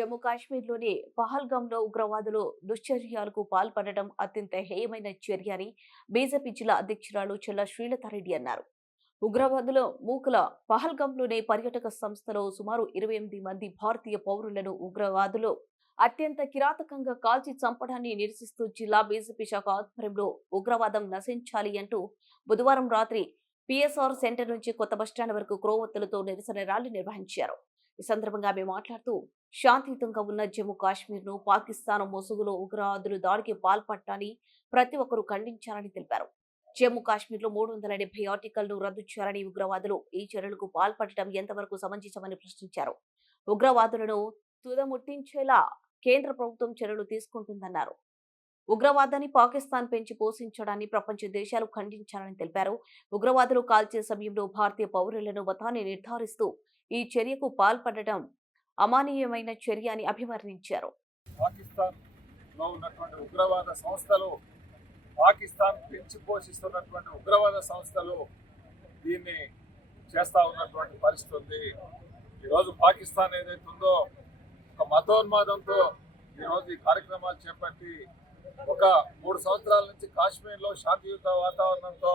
జమ్మూ కాశ్మీర్లోని పహల్గాంలో ఉగ్రవాదులు దుశ్చర్యాలకు పాల్పడడం అత్యంత హేయమైన చర్య అని బీజేపీ జిల్లా అధ్యక్షురాలు చెల్ల శ్రీలతారెడ్డి అన్నారు. ఉగ్రవాదుల మూకల పహల్గాంలోని పర్యాటక సంస్థలో సుమారు ఇరవై ఎనిమిది మంది భారతీయ పౌరులను ఉగ్రవాదులు అత్యంత కిరాతకంగా కాల్చి చంపడాన్ని నిరసిస్తూ జిల్లా బీజేపీ శాఖ ఆధ్వర్యంలో ఉగ్రవాదం నశించాలి అంటూ బుధవారం రాత్రి పిఎస్ఆర్ సెంటర్ నుంచి కొత్త బస్టాండ్ వరకు క్రోవత్తులతో నిరసన ర్యాలీ నిర్వహించారు. ఈ సందర్భంగా ఆమె మాట్లాడుతూ శాంతియుతంగా ఉన్న జమ్మూ కాశ్మీర్ను పాకిస్తాన్ ముసుగులో ఉగ్రవాదులు దాడికి పాల్పట్టాలని ప్రతి ఒక్కరూ ఖండించాలని తెలిపారు. జమ్మూ కాశ్మీర్లో మూడు వందల డెబ్బై ఆర్టికల్ను రద్దు చేయాలని ఉగ్రవాదులు ఈ చర్యలకు పాల్పడటం ఎంతవరకు సమంజసమని ప్రశ్నించారు. ఉగ్రవాదులను తుదముట్టించేలా కేంద్ర ప్రభుత్వం చర్యలు తీసుకుంటుందన్నారు. ఉగ్రవాదాన్ని పాకిస్తాన్ పెంచి పోషించడాన్ని ప్రపంచ దేశాలు ఖండించాలని తెలిపారు. ఉగ్రవాదులు కాల్చే సమయంలో భారతీయ పౌరులను మతాన్ని నిర్ధారిస్తూ ఈ చర్యకు పాల్పడటం అమానీయమైన చర్య అని అభివర్ణించారు. పాకిస్తాన్లో ఉన్నటువంటి ఉగ్రవాద సంస్థలు పాకిస్తాన్ పెంచి పోషిస్తున్నటువంటి ఉగ్రవాద సంస్థలు దీన్ని చేస్తూ ఉన్నటువంటి పరిస్థితి ఉంది. ఈరోజు పాకిస్తాన్ ఏదైతే ఉందో ఒక మతోన్మాదంతో ఈరోజు ఈ కార్యక్రమాలు చేపట్టి ఒక మూడు సంవత్సరాల నుంచి కాశ్మీర్లో శాంతియుత వాతావరణంతో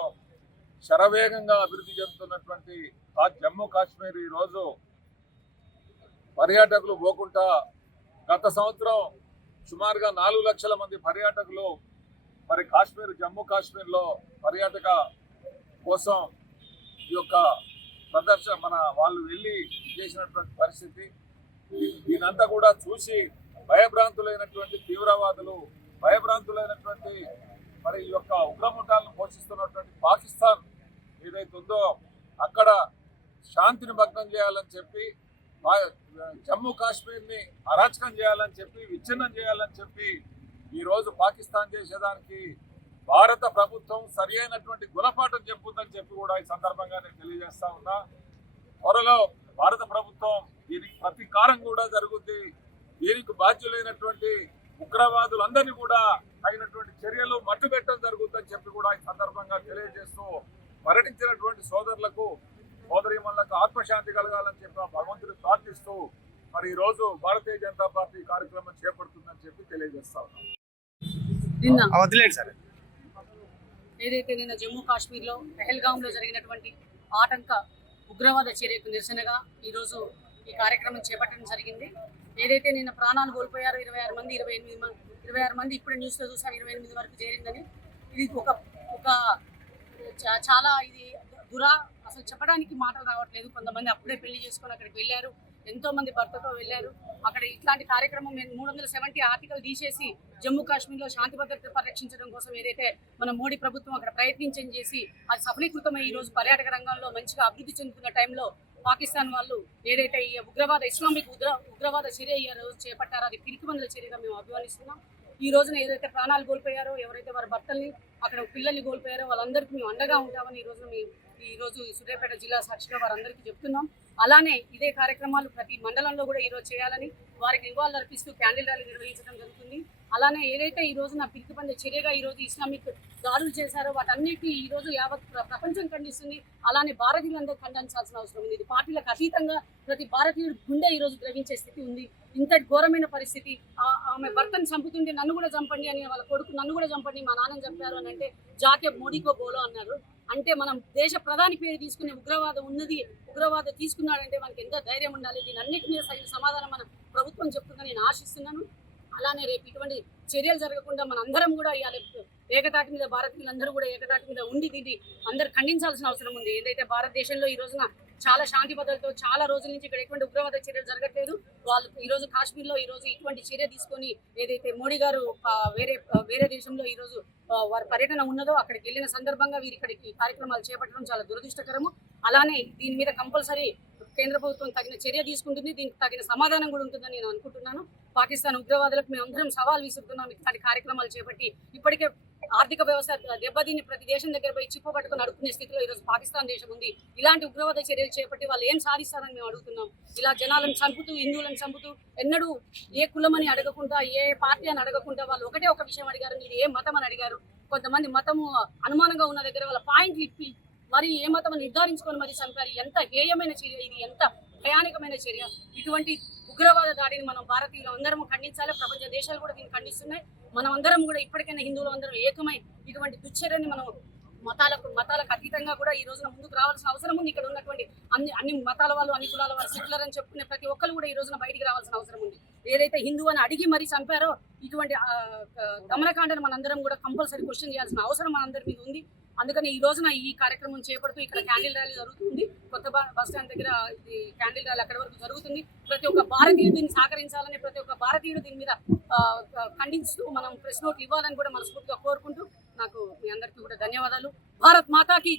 శరవేగంగా అభివృద్ధి చెందుతున్నటువంటి జమ్మూ కాశ్మీర్ ఈరోజు పర్యాటకులు పోకుండా గత సంవత్సరం సుమారుగా నాలుగు లక్షల మంది పర్యాటకులు మరి కాశ్మీర్ జమ్మూ కాశ్మీర్లో పర్యాటక కోసం ఈ యొక్క ప్రదర్శన మన వాళ్ళు వెళ్ళి చేసినటువంటి పరిస్థితి. దీనంతా కూడా చూసి భయభ్రాంతులైనటువంటి తీవ్రవాదులు భయభ్రాంతులైనటువంటి మరి ఈ యొక్క ఉగ్రముఠాలను పోషిస్తున్నటువంటి పాకిస్తాన్ ఏదైతే ఉందో అక్కడ శాంతిని భగ్నం చేయాలని చెప్పి జమ్మూ కాశ్మీర్ని అరాచకం చేయాలని చెప్పి విచ్ఛిన్నం చేయాలని చెప్పి ఈరోజు పాకిస్తాన్ చేసేదానికి భారత ప్రభుత్వం సరి అయినటువంటి గుణపాఠం చెప్పుందని చెప్పి కూడా ఈ సందర్భంగా నేను తెలియజేస్తా ఉన్నా. త్వరలో భారత ప్రభుత్వం దీనికి ప్రతీకారం కూడా జరుగుద్ది. దీనికి బాధ్యులైనటువంటి ఉగ్రవాదులందరినీ కూడా తగినటువంటి చర్యలు మట్టుబెట్టడం జరుగుతుందని చెప్పి కూడా ఈ సందర్భంగా తెలియజేస్తూ పర్యటించినటువంటి సోదరులకు సోదరిమణులకు ఆత్మశాంతి కలగాలని చెప్పి ఆ భగవంతుని ప్రార్థిస్తూ మరి ఈ రోజు భారతీయ జనతా పార్టీ కార్యక్రమం చేపడుతుందని చెప్పి తెలియజేస్తా ఉన్నాం. ఏదైతే నిన్న జమ్మూ కాశ్మీర్లో పెహల్గాంలో జరిగినటువంటి ఆటంక ఉగ్రవాద చర్యకు నిరసనగా ఈరోజు ఈ కార్యక్రమం చేపట్టడం జరిగింది. ఏదైతే నిన్న ప్రాణాలు కోల్పోయారో ఇరవై ఆరు మంది ఇరవై ఎనిమిది మంది ఇరవై ఆరు మంది ఇప్పుడే న్యూస్లో చూసాను ఇరవై ఎనిమిది వరకు చేరిందని. ఇది ఒక ఒక చాలా ఇది దురా అసలు చెప్పడానికి మాటలు రావట్లేదు. కొంతమంది అప్పుడే పెళ్ళి చేసుకొని అక్కడికి వెళ్ళారు. ఎంతో మంది భర్తతో వెళ్ళారు. అక్కడ ఇట్లాంటి కార్యక్రమం మూడు వందల సెవెంటీ ఆర్టికల్ తీసేసి జమ్మూ కాశ్మీర్లో శాంతి భద్రత పరిరక్షించడం కోసం ఏదైతే మన మోడీ ప్రభుత్వం అక్కడ ప్రయత్నించని చేసి అది సఫలీకృతమై ఈ రోజు పర్యాటక రంగంలో మంచిగా అభివృద్ధి చెందుతున్న టైంలో పాకిస్తాన్ వాళ్ళు ఏదైతే ఈ ఉగ్రవాద ఇస్లామిక్ ఉగ్ర ఉగ్రవాద చర్య ఈ రోజు చేపట్టారో అది పిరికిమందుల చర్యగా మేము అభివర్ణిస్తున్నాం ఈ రోజున ఏదైతే ప్రాణాలు కోల్పోయారో ఎవరైతే వారి భర్తల్ని అక్కడ పిల్లల్ని కోల్పోయారో వాళ్ళందరికీ మేము అండగా ఉంటామని ఈ రోజు మేము ఈ రోజు సూర్యాపేట జిల్లా సాక్షిగా వారందరికీ చెప్తున్నాం. అలానే ఇదే కార్యక్రమాలు ప్రతి మండలంలో కూడా ఈరోజు చేయాలని వారికి నివాళులు అర్పిస్తూ క్యాండిల్ ర్యాలీ నిర్వహించడం జరుగుతుంది. అలానే ఏదైతే ఈ రోజు నా పిరికి పండే చర్యగా ఈరోజు ఇస్లామిక్ దాడులు చేశారో వాటన్నిటి ఈ రోజు యావత్ ప్రపంచం ఖండిస్తుంది. అలానే భారతీయులందరూ ఖండించాల్సిన అవసరం ఉంది. ఇది పార్టీలకు అతీతంగా ప్రతి భారతీయుడు గుండె ఈ రోజు స్థితి ఉంది. ఇంతటి ఘోరమైన పరిస్థితి ఆ- ఆమె భర్తను చంపుతుంటే నన్ను కూడా చంపండి అని వాళ్ళ కొడుకు నన్ను కూడా చంపండి మా నాన్నని చంపారు అని అంటే జాకే మోడీకో బోలో అన్నారు. అంటే మనం దేశ ప్రధాని పేరు తీసుకునే ఉగ్రవాదం ఉన్నది ఉగ్రవాదం తీసుకున్నాడంటే మనకి ఎంత ధైర్యం ఉండాలి? దీని అన్నిటి మీద సమాధానం మన ప్రభుత్వం చెప్తుందని నేను ఆశిస్తున్నాను. అలానే రేపు ఇటువంటి చర్యలు జరగకుండా మన అందరం కూడా ఇవాళ ఏకతాటి మీద భారతీయులందరూ కూడా ఏకతాటి మీద ఉండి దీన్ని అందరు ఖండించాల్సిన అవసరం ఉంది. ఏదైతే భారతదేశంలో ఈ రోజున చాలా శాంతి భద్రతతో చాలా రోజుల నుంచి ఇక్కడ ఎటువంటి ఉగ్రవాద చర్యలు జరగట్లేదు వాళ్ళు ఈ రోజు కాశ్మీర్లో ఈ రోజు ఇటువంటి చర్య తీసుకొని ఏదైతే మోడీ గారు వేరే వేరే దేశంలో ఈ రోజు వారి పర్యటన ఉన్నదో అక్కడికి వెళ్ళిన సందర్భంగా వీరు ఇక్కడికి కార్యక్రమాలు చేపట్టడం చాలా దురదృష్టకరము. అలానే దీని మీద కంపల్సరీ కేంద్ర ప్రభుత్వం తగిన చర్య తీసుకుంటుంది దీనికి తగిన సమాధానం కూడా ఉంటుందని నేను అనుకుంటున్నాను. పాకిస్తాన్ ఉగ్రవాదులకు మేము అందరం సవాల్ విసురుతున్నాం. ఇట్లాంటి కార్యక్రమాలు చేపట్టి ఇప్పటికే ఆర్థిక వ్యవస్థ దెబ్బతిని ప్రతి దేశం దగ్గర పోయి చిప్పు పట్టుకుని అడుక్కునే స్థితిలో ఈరోజు పాకిస్తాన్ దేశం ఉంది. ఇలాంటి ఉగ్రవాద చర్యలు చేపట్టి వాళ్ళు ఏం సాధిస్తారని మేము అడుగుతున్నాం. ఇలా జనాలను చంపుతూ హిందువులను చంపుతూ ఎన్నడూ ఏ కులమని అడగకుండా ఏ పార్టీ అని అడగకుండా వాళ్ళు ఒకటే ఒక విషయం అడిగారు. మీరు ఏ మతం అని అడిగారు? కొంతమంది మతము అనుమానంగా ఉన్న దగ్గర వాళ్ళ పాయింట్లు ఇప్పి మరి ఏ మతం నిర్ధారించుకొని మరి చంపారు? ఎంత హేయమైన చర్య ఇది? ఎంత భయానకమైన చర్య. ఇటువంటి ఉగ్రవాద దాడిని మనం భారతీయులు అందరం ఖండించాలి. ప్రపంచ దేశాలు కూడా దీన్ని ఖండిస్తున్నాయి. మనం అందరం కూడా ఇప్పటికైనా హిందువులు అందరం ఏకమై ఇటువంటి దుశ్చర్యని మనం మతాలకు మతాలకు అతీతంగా కూడా ఈ రోజున ముందుకు రావాల్సిన అవసరం ఉంది. ఇక్కడ ఉన్నటువంటి అన్ని అన్ని మతాల వాళ్ళు అన్ని కులాల వాళ్ళు సెక్యులర్ అని చెప్పుకునే ప్రతి ఒక్కరు కూడా ఈ రోజున బయటికి రావాల్సిన అవసరం ఉంది. ఏదైతే హిందూ అని అడిగి మరీ చంపారో ఇటువంటి గమనకాండను మనందరం కూడా కంపల్సరీ క్వశ్చన్ చేయాల్సిన అవసరం మనందరి మీద ఉంది. అందుకని ఈ రోజున ఈ కార్యక్రమం చేపడుతూ ఇక్కడ క్యాండిల్ ర్యాలీ జరుగుతుంది. కొత్త బస్ స్టాండ్ దగ్గర ఇది క్యాండిల్ ర్యాలీ అక్కడ వరకు జరుగుతుంది. ప్రతి ఒక్క భారతీయుడు దీన్ని సహకరించాలని ప్రతి ఒక్క భారతీయుడు దీని మీద ఖండిస్తూ మనం ప్రెస్ నోట్లు ఇవ్వాలని కూడా మనస్ఫూర్తిగా కోరుకుంటూ నాకు మీ అందరికీ కూడా ధన్యవాదాలు. భారత్ మాతాకి